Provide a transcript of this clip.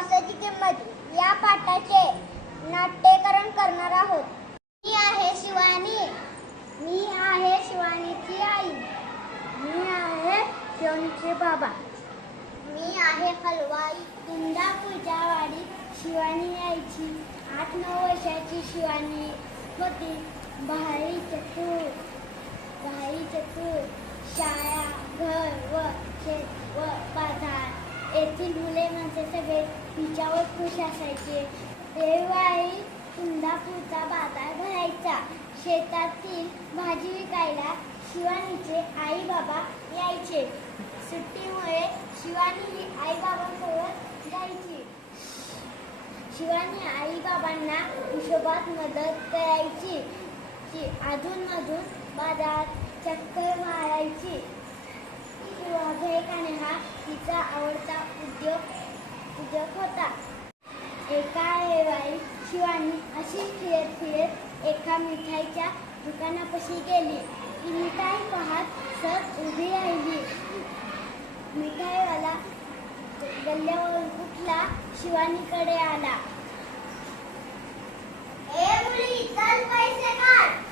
माणसाची किंमत या पाठाचे नाट्यकरण करणार आहोत. मी आहे शिवानी. मी आहे शिवानीची आई. मी आहे शिवानीचे बाबा. मी आहे हलवाई. इंदापूरच्या पूजावाडी शिवानी यायची. आठ नऊ वर्षाची शिवानी होती. भारी चतुर. येथील मुले म्हणजे सगळे तिच्यावर खुश असायचे. रविवारी इंदापूरचा बाजार भरायचा. शेतातील भाजी विकायला शिवानीचे आई बाबा यायचे. सुट्टीमुळे शिवानी ही आई बाबांसोबत जायची शिवानी आई बाबांना हिशोबात मदत करायची. ची अधूनमधून बाजारात चक्कर मारायची. किंवा उद्योग होता. एका एवाई शिवानी अशी फिरत फिरत एका मिठाईच्या दुकानापाशी गेली. ती मिठाई पाहत सर उभी राहिली. मिठाईवाला गल्ल्यावरून उठला. शिवानीकडे आला. ए मुली चल पैसे काढ.